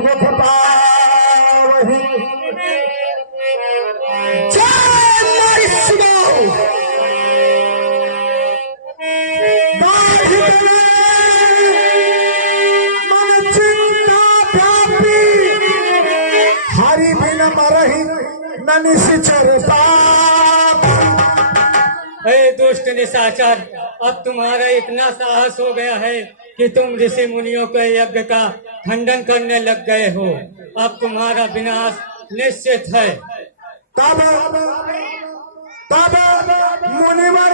मुख पावहि हरि बिन मरहि न निश्चर पाप। हे दुष्ट निशाचर, अब तुम्हारा इतना साहस हो गया है कि तुम ऋषि मुनियों के यज्ञ का खंडन करने लग गए हो। अब तुम्हारा विनाश निश्चित है। तब मुनिवर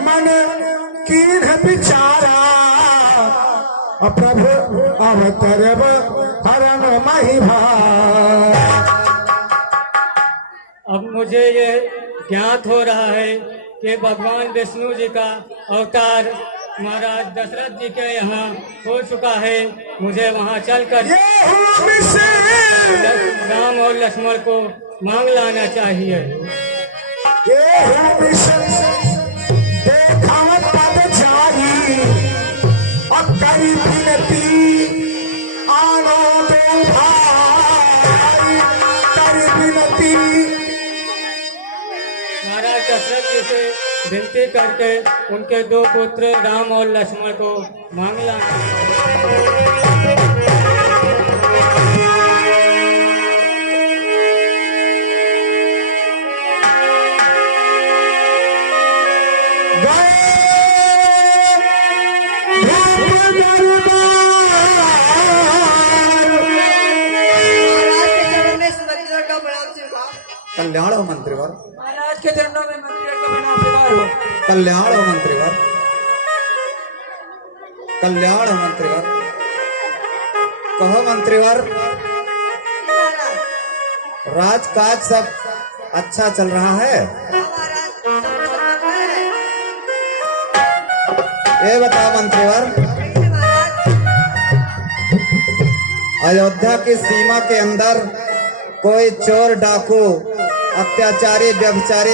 मन कीन विचारा प्रभु अवतरब हरण महिमा। अब मुझे ये ज्ञात हो रहा है कि भगवान विष्णु जी का अवतार महाराज दशरथ जी के यहाँ हो चुका है। मुझे वहाँ चलकर राम और लक्ष्मण को मांग लाना चाहिए। करी विनती आनो दो भाई, करी विनती। महाराज दशरथ जी से विनती करके उनके दो पुत्र राम और लक्ष्मण को मांग लाना। कल्याण हो मंत्रीवर। महाराज के चरणों में मंत्री का प्रणाम हो। कल्याण हो मंत्रीवर, कल्याण हो मंत्रीवर। कहो मंत्रीवर, राजकाज सब अच्छा चल रहा है? ये बताओ मंत्रीवर, अयोध्या की सीमा के अंदर कोई चोर डाकू अत्याचारी व्यभिचारी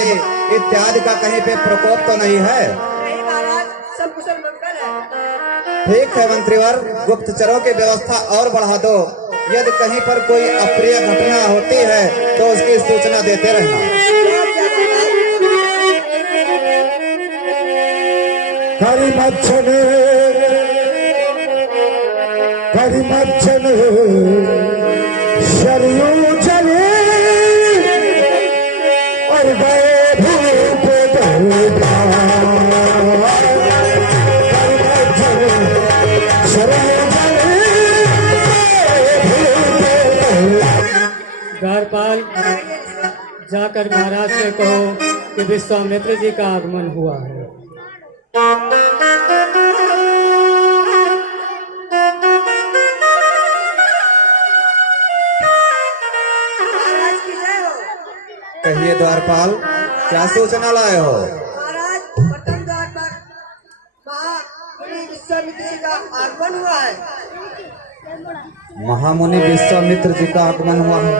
इत्यादि का कहीं पे प्रकोप तो नहीं है? नहीं महाराज, सब कुशल मंगल है। ठीक है मंत्रीवर, गुप्तचरों की व्यवस्था और बढ़ा दो। यदि कहीं पर कोई अप्रिय घटना होती है तो उसकी सूचना देते रहना। करिमच्छन शरयू चले और गए भूप द्वारपाल, जाकर महाराज से कहो कि विश्वामित्र जी का आगमन हुआ है। कहिए द्वारपाल, क्या सूचना लाए हो? महाराज, पटन द्वार पर महामुनि विश्वामित्र जी का आगमन हुआ है। महामुनि विश्वामित्र जी का आगमन हुआ है।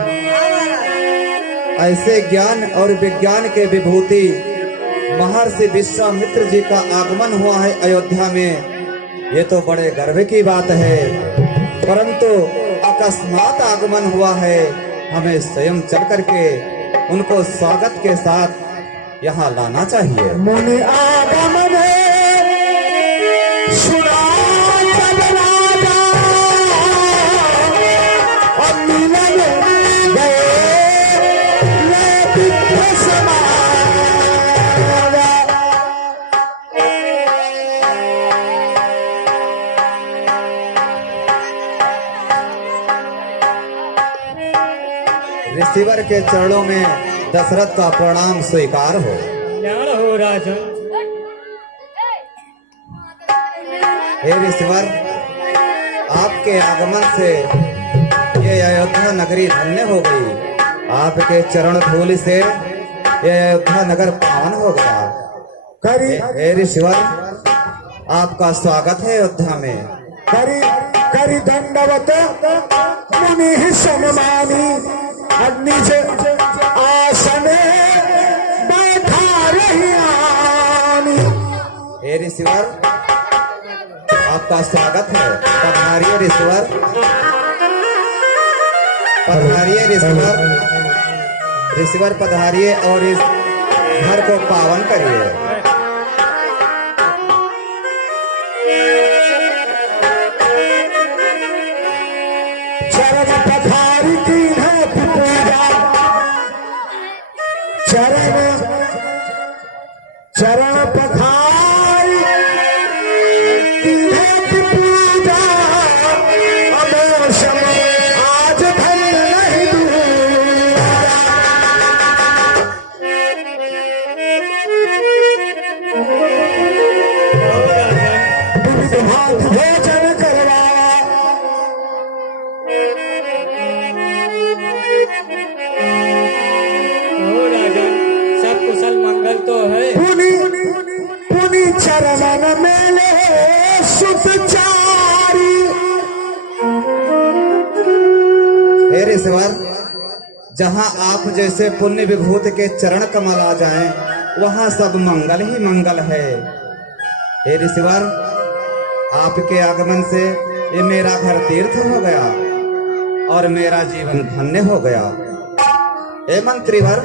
ऐसे ज्ञान और विज्ञान के विभूति महर्षि विश्वामित्र जी का आगमन हुआ है अयोध्या में। ये तो बड़े गर्व की बात है, परंतु अकस्मात आगमन हुआ है। हमें स्वयं चल करके उनको स्वागत के साथ यहाँ लाना चाहिए। मुनि आगमन सुना जब राजा और मिलन गए विद्य समाज। रिसीवर के चरणों में दशरथ का प्रणाम स्वीकार हो। कल्याण हो राजन। हे रिसीवर, आपके आगमन से ये अयोध्या नगरी धन्य हो गई। आपके चरण धूलि से ये अयोध्या नगर पावन हो गया। हे रिसीवर, आपका स्वागत है अयोध्या में। करी दंडवत मुनि सम्मानी निज आसन बैठा रही आनी। हे रिसीवर, आपका स्वागत है। पधारिए ऋषिवर, पधारिए ऋषिवर, ऋषिवर पधारिए और इस घर को पावन करिए। चरण पधारी की है पूजा, चरण पधारी की है पूजा, अमोशम आज धन नहीं दूजा, भोजन करवाया, राजन सब कुशल मंगल तो है। पुनि चरणन मेले सुतचारी। हे ऋषिवर, जहाँ आप जैसे पुण्य विभूति के चरण कमल आ जाएं, वहाँ सब मंगल ही मंगल है। हे ऋषिवर, आपके आगमन से ये मेरा घर तीर्थ हो गया और मेरा जीवन धन्य हो गया। हे मंत्रीवर,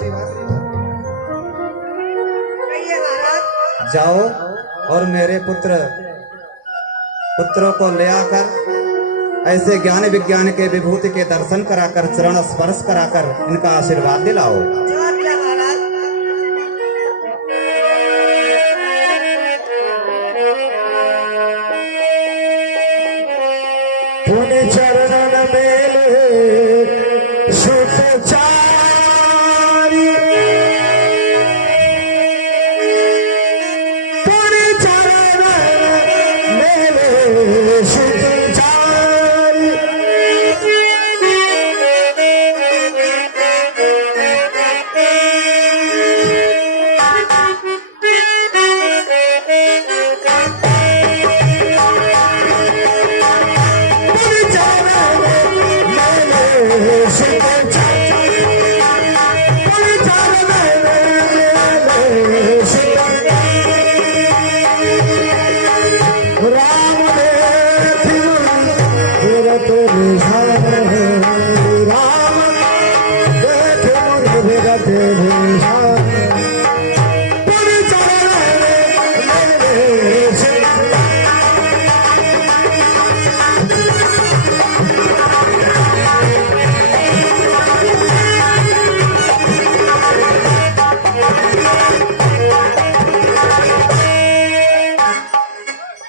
कहिए महाराज। जाओ और मेरे पुत्रों को ले आकर ऐसे ज्ञान विज्ञान के विभूति के दर्शन कराकर, चरण स्पर्श कराकर इनका आशीर्वाद दिलाओ। जवाब क्या महाराज? पुनि चरणन मेले सुतचारी। पुनि चरणन मेले सुतचारी।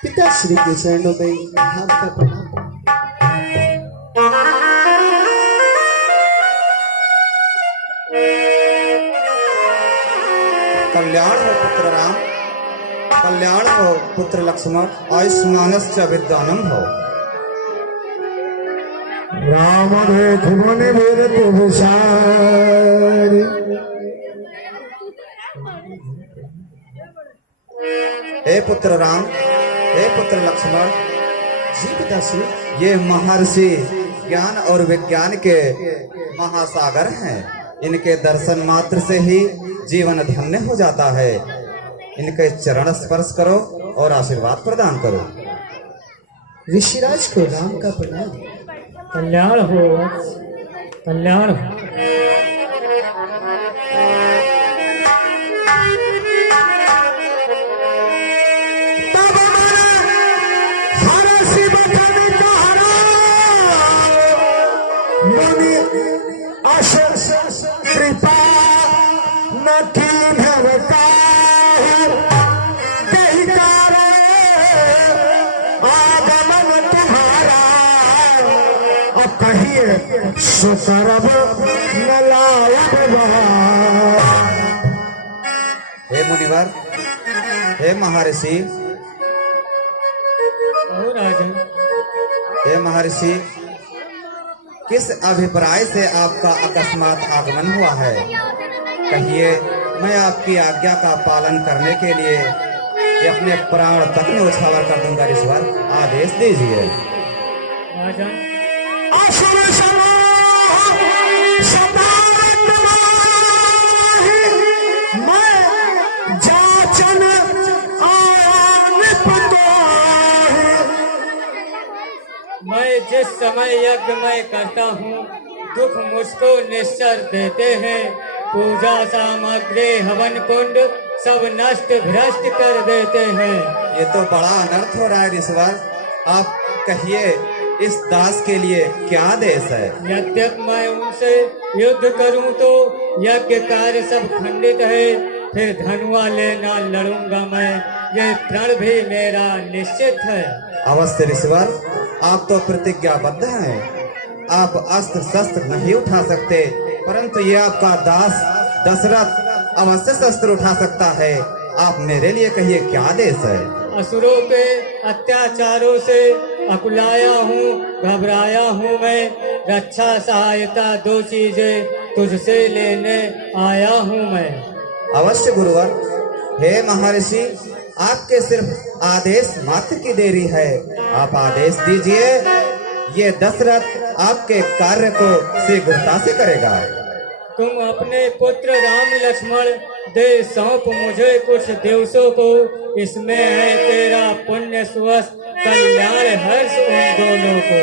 पिता श्री के चरणों में धाम का प्रणाम। कल्याण हो पुत्र राम, कल्याण हो पुत्र लक्ष्मण, आयुष्मानश्च विद्वानम हो। राम देख मुनि विरत विसारी। हे पुत्र राम, हे पुत्र लक्ष्मण, जी पिताश्री। ये महर्षि ज्ञान और विज्ञान के महासागर हैं। इनके दर्शन मात्र से ही जीवन धन्य हो जाता है। इनके चरण स्पर्श करो और आशीर्वाद प्रदान करो। ऋषिराज को राम का प्रणाम। कल्याण हो, कल्याण हो। कृपा न कीन्हव काहू, कही कारे आगमन तुम्हारा। अब कहिए सुकरब न लायब बहार। हे मुनिवर, हे महर्षि, और राजन हे महर्षि, किस अभिप्राय से आपका अकस्मात आगमन हुआ है? कहिए, मैं आपकी आज्ञा का पालन करने के लिए ये अपने प्राण तक न्यौछावर कर दूंगा। ऋषिवर, आदेश दीजिए। राजन मैं जाचन आया निपटवाहि। जिस समय यज्ञ मैं करता हूँ दुख मुझको निश्चर देते हैं। पूजा सामग्री हवन कुंड सब नष्ट भ्रष्ट कर देते हैं। ये तो बड़ा अनर्थ हो रहा है ऋषवर। आप कहिए इस दास के लिए क्या आदेश है? यद्यप मैं उनसे युद्ध करूं तो यज्ञ कार्य सब खंडित है, फिर धनुआ लेना लड़ूंगा मैं, ये प्रण भी मेरा निश्चित है। अवश्य ऋषवर, आप तो प्रतिज्ञाबद्ध हैं। आप अस्त्र शस्त्र नहीं उठा सकते, परंतु ये आपका दास दशरथ अवश्य शस्त्र उठा सकता है। आप मेरे लिए कहिए क्या आदेश है? असुरों के अत्याचारों से अकुलाया हूँ, घबराया हूँ मैं। रक्षा सहायता दो चीजें तुझसे लेने आया हूँ मैं। अवश्य गुरुवर। हे महर्षि, आपके सिर्फ आदेश मात्र की देरी है। आप आदेश दीजिए, ये दशरथ आपके कार्य को शीघ्रता से करेगा। तुम अपने पुत्र राम लक्ष्मण दे सौंप मुझे कुछ दिवसों को, इसमें है तेरा पुण्य सुवस कल्याण हर्ष उन दोनों को।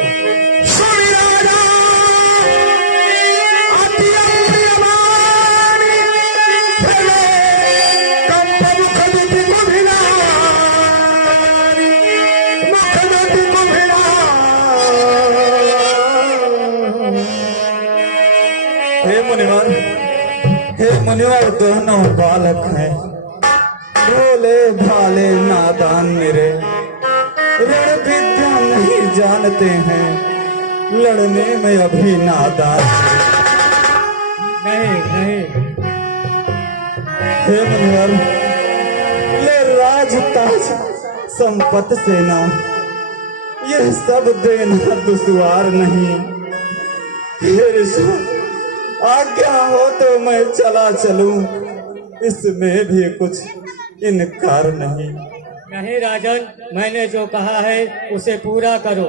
हे मुनिवर, हे मुनिवर, दोनों बालक हैं, भोले भाले नादान मेरे, रण विद्या नहीं जानते हैं, लड़ने में अभी नादान। नहीं नहीं, हे मुनिवर, ले राज ताज संपत सेना, ये सब देना दुश्वार नहीं। हे ऋषि, आज्ञा हो तो मैं चला चलूं, इसमें भी कुछ इनकार नहीं। नहीं राजन, मैंने जो कहा है उसे पूरा करो।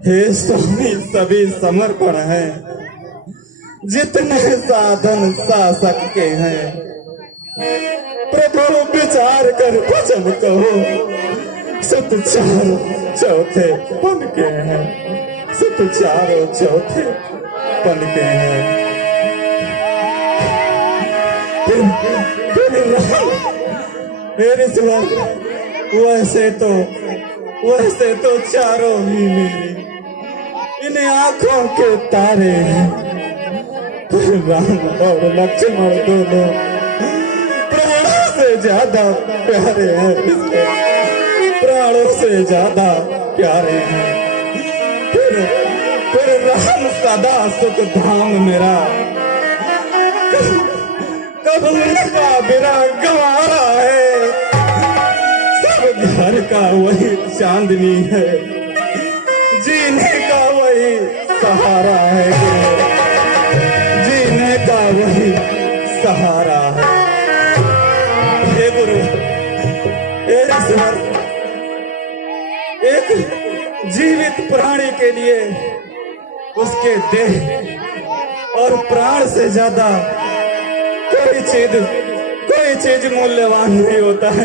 हे स्वामी, सभी समर्पण है, जितने साधन शासक के हैं, प्रभु विचार कर वचन कहो। सुत चारों चौथे बन के हैं, सुत चारों चौथे बन के हैं। मेरे सिवा वैसे तो चारों ही मेरी इन आंखों के तारे हैं। राम और लक्ष्मण दोनों प्राणों से ज्यादा प्यारे हैं, प्राणों से ज्यादा प्यारे हैं। फिर राम सदा सुख धाम मेरा, कब उनका बिना गंवारा है। सब घर का वही चांदनी है, जीने का वही सहारा है, जीने का वही सहारा है। हे गुरु, एक जीवित प्राणी के लिए उसके देह और प्राण से ज्यादा कोई चीज मूल्यवान नहीं होता है।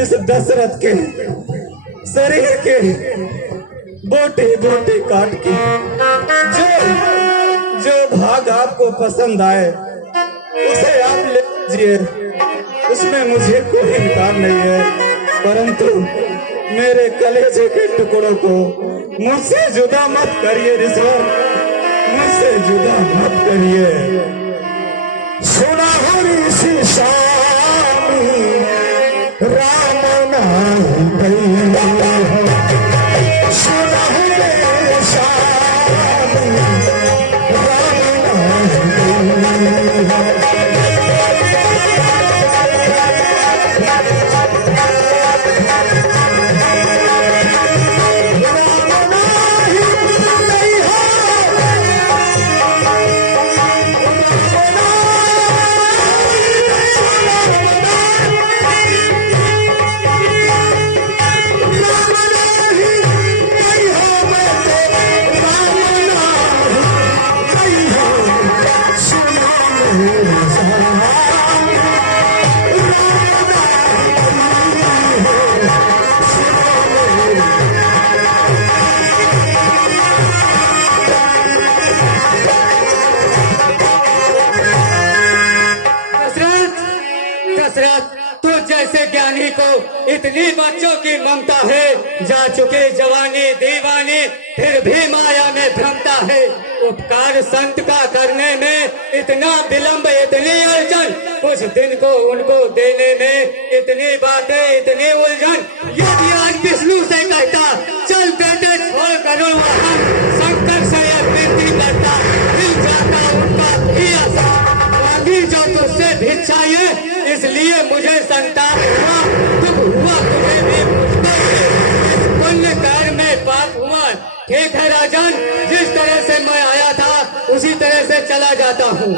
इस दशरथ के शरीर के बोटी बोटी काट के जो भाग आपको पसंद आए उसे आप ले लीजिए, उसमें मुझे कोई इनकार नहीं है, परंतु मेरे कलेजे के टुकड़ों को मुझसे जुदा मत करिए ऋषवर, मुझसे जुदा मत करिए। सुना ऋषि स्वामी राम नाम सुना स्वामी राम नाम इतनी बच्चों की ममता है, जा चुके जवानी दीवानी फिर भी माया में भ्रमता है। उपकार संत का करने में इतना विलंब, इतनी अड़चन, कुछ दिन को उनको देने में इतनी बातें, इतनी उलझन। यदि आज विष्णु से कहता चल बेटे छोड़ करो वाहन, शंकर से यह विनती करता मिल जाता उनका भी आसान। मांगी जो तुझसे भिक्षाएं, इसलिए मुझे संताप हुआ, दुख हुआ तुझे भी मुझको। इस पुण्य कार्य में पाप हुआ। ठीक है राजन, जिस तरह से मैं आया था उसी तरह से चला जाता हूँ।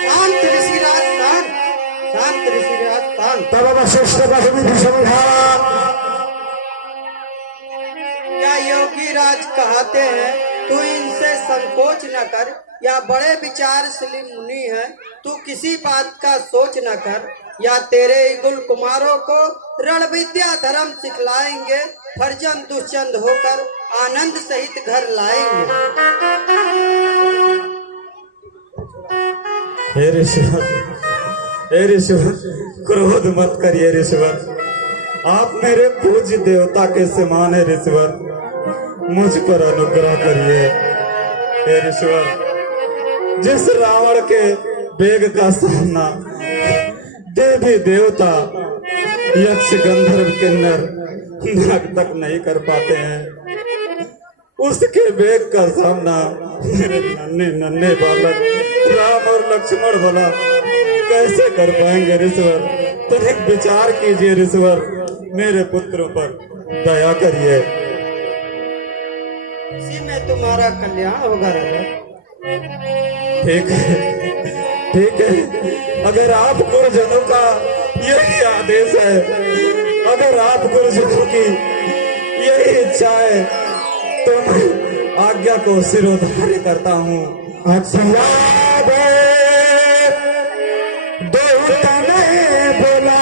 शांत ऋषिराज शांत, शांत ऋषिराज शांत। तब वशिष्ठ बसुमिति समझावा। क्या योगी राज कहते हैं तू इनसे संकोच न कर, या बड़े विचारशील मुनि है, तू किसी बात का सोच न कर, या तेरे गुल कुमारों को रण विद्या धर्म सिखलाएंगे, फर्जन दुष्चंद होकर आनंद सहित घर लाएंगे। हे ऋषिवर, हे ऋषिवर, क्रोध मत करिए ऋषिवर। आप मेरे पूज्य देवता के समान है ऋषिवर, मुझ पर अनुग्रह करिए। हे ऋषिवर, जिस रावण के वेग का सामना देवी देवता यक्ष गंधर्व किन्नर नाग तक नहीं कर पाते हैं, उसके वेग का सामना मेरे नन्हे नन्हे बालक राम और लक्ष्मण भला कैसे कर पाएंगे ऋषिवर? तो एक विचार कीजिए ऋषिवर, मेरे पुत्रों पर दया करिए। इसी में तुम्हारा कल्याण होगा राजा। ठीक है, ठीक है, अगर आप गुरुजनों का यही आदेश है, अगर आप गुरुजनों की यही इच्छा है, तो मैं आज्ञा को सिरोधार्य करता हूँ। देवता ने बोला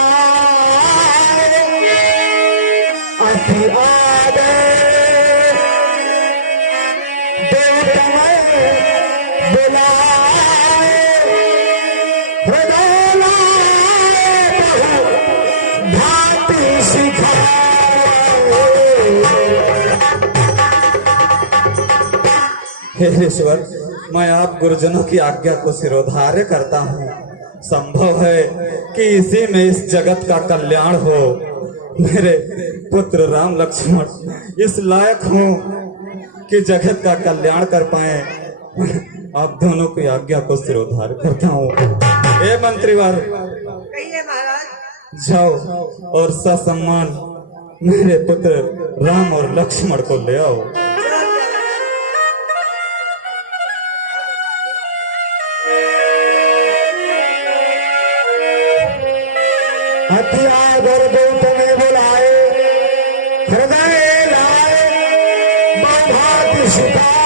अति आदे, देवता ने बोला हृदय बहु भांति सिखाए। हे ईश्वर, मैं आप गुरुजनों की आज्ञा को सिरोधार्य करता हूँ। संभव है कि इसी में इस जगत का कल्याण हो। मेरे पुत्र राम लक्ष्मण इस लायक हो कि जगत का कल्याण कर पाए। आप दोनों की आज्ञा को सिरोधार्य करता हूँ। हे मंत्रीवर, कहिए महाराज। जाओ और ससम्मान मेरे पुत्र राम और लक्ष्मण को ले आओ। हथियार देवता ने बुलाए, हृदय लाए, भांति सिखाए।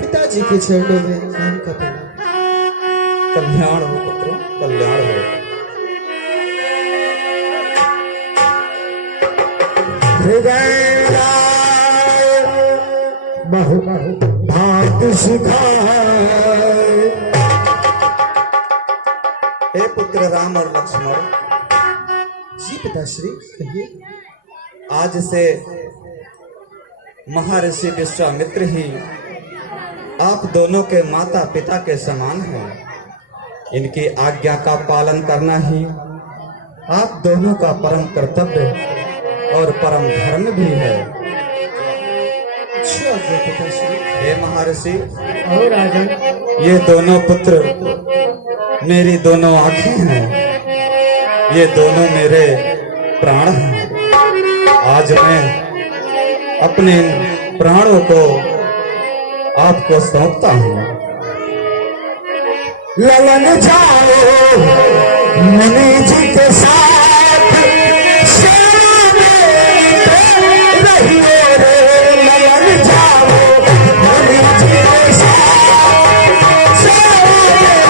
पिताजी के चरणों में नाम का प्रणाम। कल्याण हो पुत्रों, कल्याण हो। हृदय लाए, बहु भांति सिखाए। हे पुत्र राम और लक्ष्मण, जी पिताश्री कहिए। आज से महर्षि विश्वामित्र ही आप दोनों के माता पिता के समान हैं। इनकी आज्ञा का पालन करना ही आप दोनों का परम कर्तव्य और परम धर्म भी है। हे महर्षि और राजन, ये दोनों पुत्र मेरी दोनों आंखें हैं, ये दोनों मेरे प्राण हैं। आज मैं अपने प्राणों को आपको सौंपता हूँ। ललन जाओ मुनि जी के साथ, सेवा में रहिए रे। ललन जाओ मुनि जी के साथ, सेवा में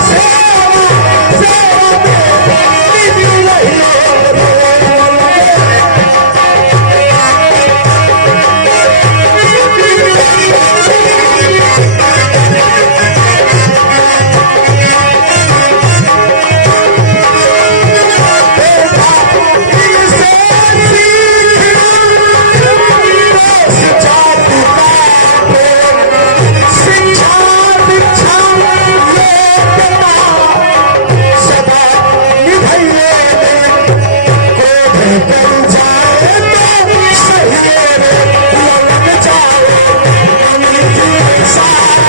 कर जाए तो सही रे ललन जाओ मुनि जी के साथ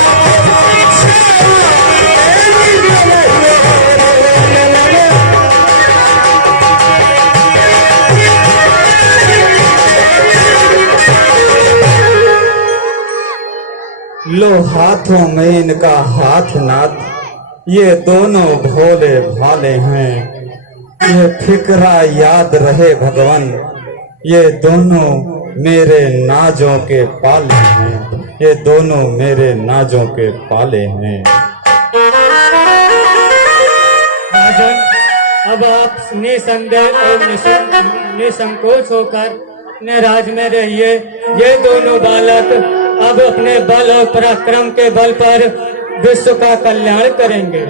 लो हाथों में इनका हाथ नाथ, ये दोनों भोले भाले हैं। ये फिक्रा याद रहे भगवान, ये दोनों मेरे नाजों के पाले हैं। ये दोनों मेरे नाजों के पाले हैं। राजन, अब आप निसंदेह और निसंकोच होकर अपने राज में रहिए। ये दोनों बालक अब अपने बल और पराक्रम के बल पर विश्व का कल्याण करेंगे।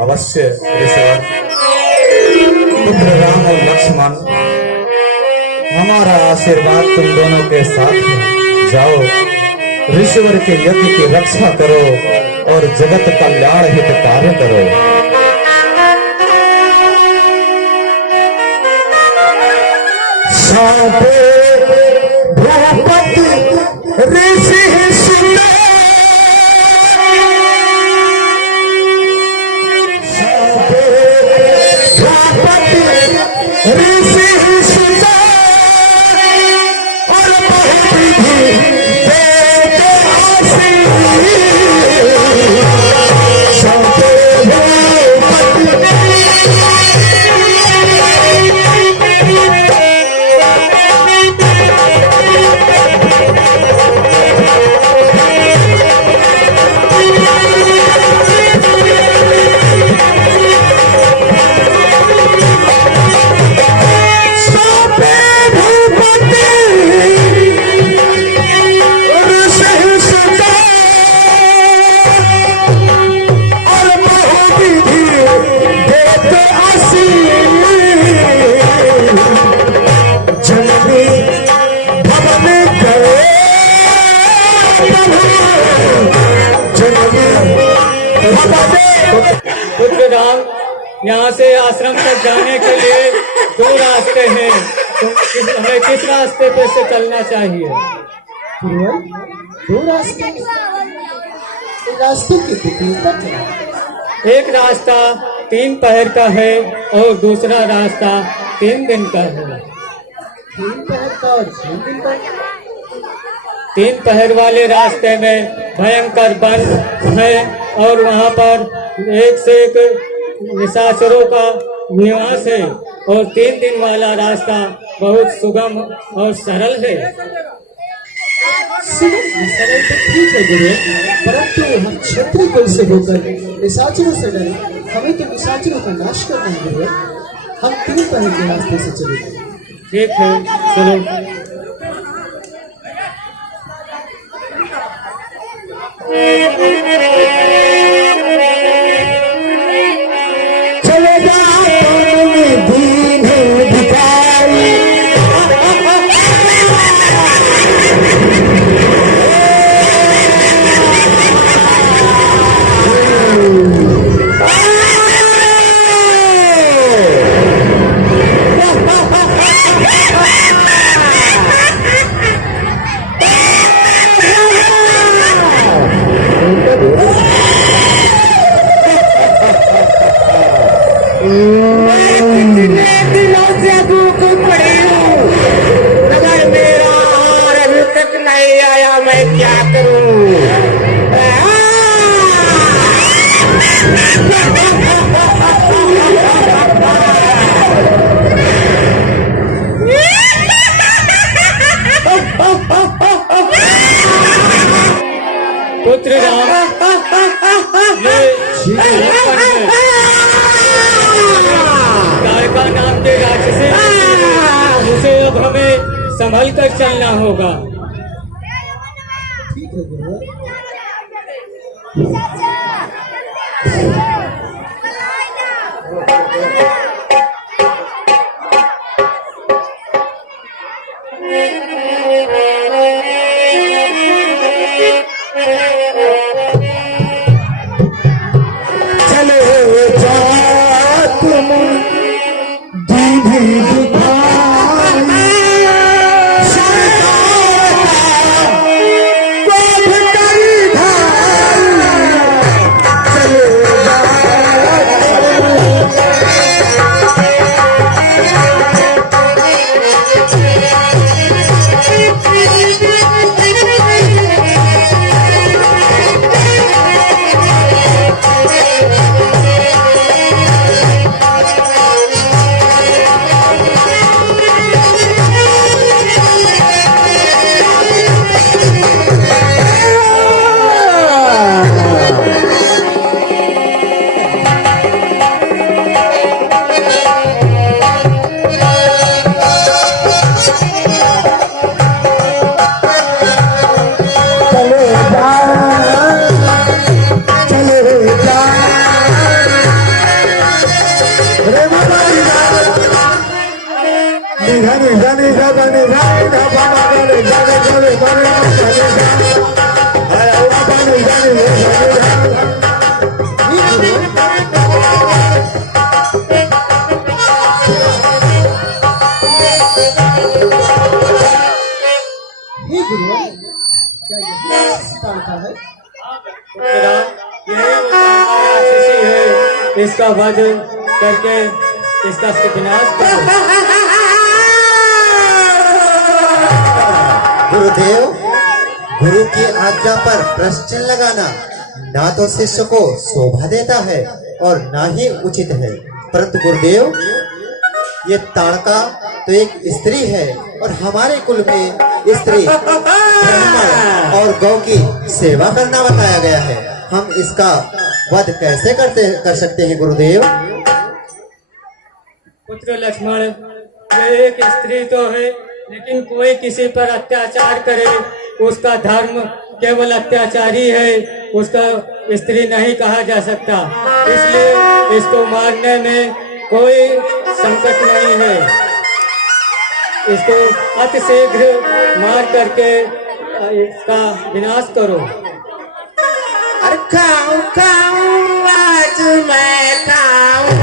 अवश्य ऋषभ, पुत्र राम और लक्ष्मण, हमारा आशीर्वाद तुम दोनों के साथ है। जाओ ऋषिवर के यज्ञ की रक्षा करो और जगत कल्याण हित कार्य करो। भूपति ऋषि सुने भूपति ऋषि सुने और बहुविधि देते आशीष। पुत्र राम, यहाँ से आश्रम तक जाने के लिए 2 रास्ते हैं। हमें किस रास्ते पे से चलना चाहिए? दो रास्ते, रास्ते की विपरीतता क्या है? एक रास्ता 3 पहर का है और दूसरा रास्ता 3 दिन का है। 3 पहर का और 3 दिन का। 3 पहर वाले रास्ते में भयंकर वन है और वहाँ पर एक से एक निशाचरों का निवास है। और 3 दिन वाला रास्ता बहुत सुगम और सरल है। सरल तो ठीक है गुरु, परंतु हम क्षत्रिय कुल से होकर निशाचरों से डरे। हमें तो निशाचरों का नाश करना है गुरु। हम 3 पहर के रास्ते से चलेंगे। ठीक है, चलो। चलेगा तुम दीन दिखाई दिनों से भूख पड़ी हूँ, मगर मेरा आहार अभी तक नहीं आया। मैं क्या करूँ? पुत्र राम, तारका नाम के राक्षसी उसे अब हमें संभल कर चलना होगा। ठीक है गुरु। चले जा तुम दीदी दुखा हे गुरुवर, क्या यही ताड़का है? यही वो राक्षसी है, इसका वध करके इसका विनाश करो। गुरुदेव, गुरु की आज्ञा पर प्रश्न लगाना ना तो शिष्य को शोभा देता है और ना ही उचित है। परंतु गुरुदेव, ये ताड़का तो एक स्त्री है और हमारे कुल में स्त्री ब्राह्मण और गौ की सेवा करना बताया गया है। हम इसका वध कैसे कर सकते हैं गुरुदेव? पुत्र लक्ष्मण, ये एक स्त्री तो है, लेकिन कोई किसी पर अत्याचार करे उसका धर्म केवल अत्याचारी है, उसका स्त्री नहीं कहा जा सकता। इसलिए इसको मारने में कोई संकट नहीं है। इसको अतिशीघ्र मार करके इसका विनाश करो। अरे खाऊं खाऊं आज मैं खाऊं।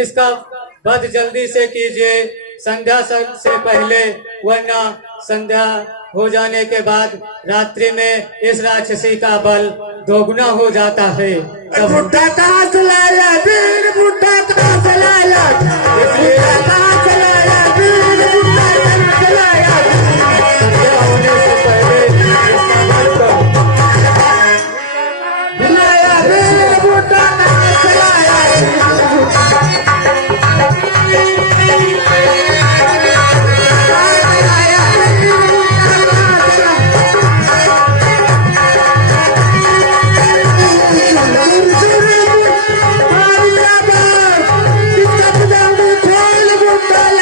इसका वध जल्दी से कीजिए, संध्या से पहले, वरना संध्या हो जाने के बाद रात्रि में इस राक्षसी का बल दोगुना हो जाता है। बुढ़ा कहाँ से लाया वीर, बुढ़ा कहाँ से लाया, बुढ़ा कहाँ से लाया वीर, बुढ़ा कहाँ से लाया। संध्या होने से पहले इसका वध करो। लाया वीर, बुढ़ा कहाँ से लाया। खोल बुढ़ा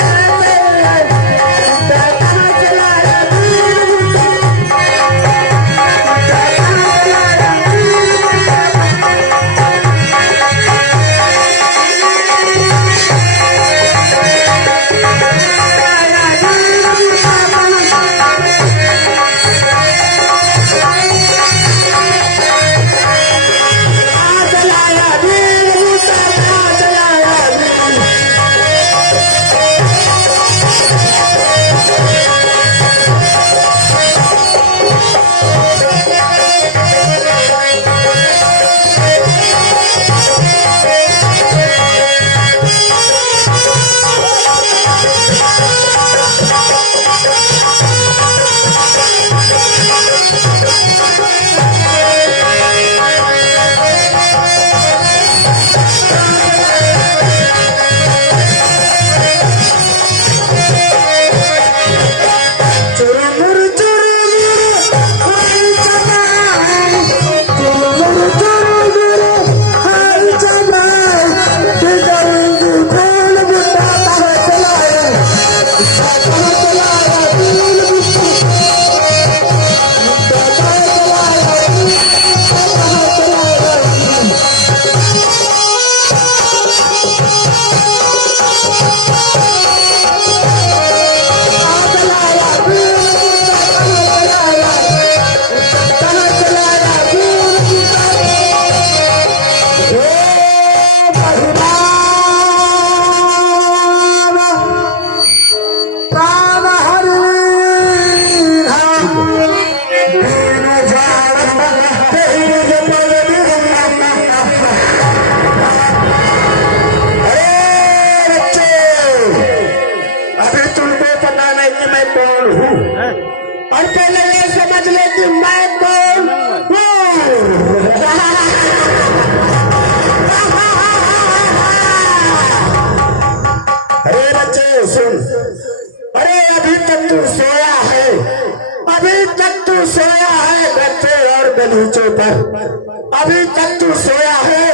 पर। अभी तक तू सोया है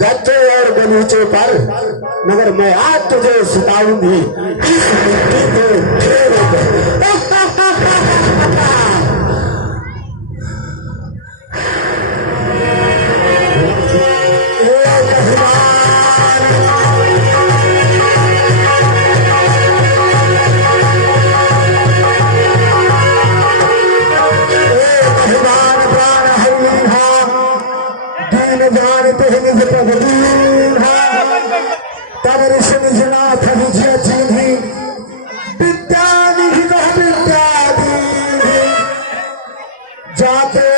गद्दे और गलीचे पर, मगर मैं आज तुझे सुताऊंगी इस मिट्टी के ढेरों पर। जाते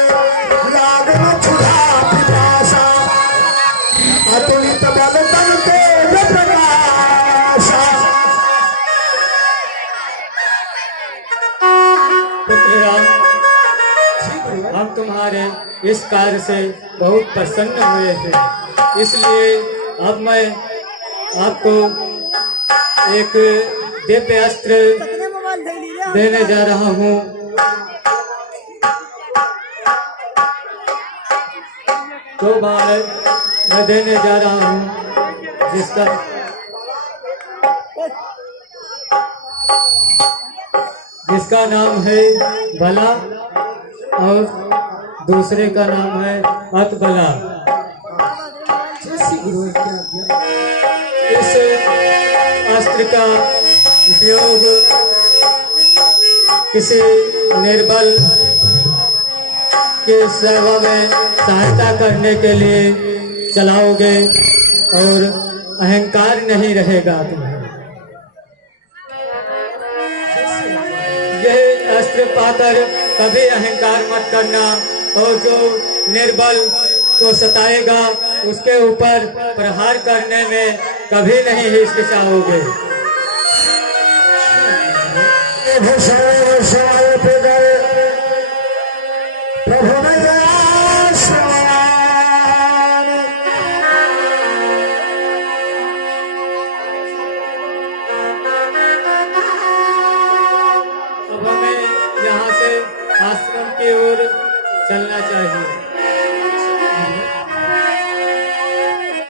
लागन छुड़ा पिपासा, अतुलित बल तन तेज प्रकाशा। पुत्रराम, हम तुम्हारे इस कार्य से बहुत प्रसन्न हुए थे, इसलिए अब मैं आपको एक दिव्य अस्त्र देने जा रहा हूँ। दो बार मैं देने जा रहा हूँ, जिसका नाम है बला और दूसरे का नाम है अतबला। जैसी गुरु की आज्ञा। इस अस्त्र का उपयोग किसी निर्बल की सेवा में सहायता करने के लिए चलाओगे और अहंकार नहीं रहेगा तुम्हें। यह अस्त्र पाकर कभी अहंकार मत करना, और जो निर्बल को सताएगा उसके ऊपर प्रहार करने में कभी नहीं हिचकिचाओगे।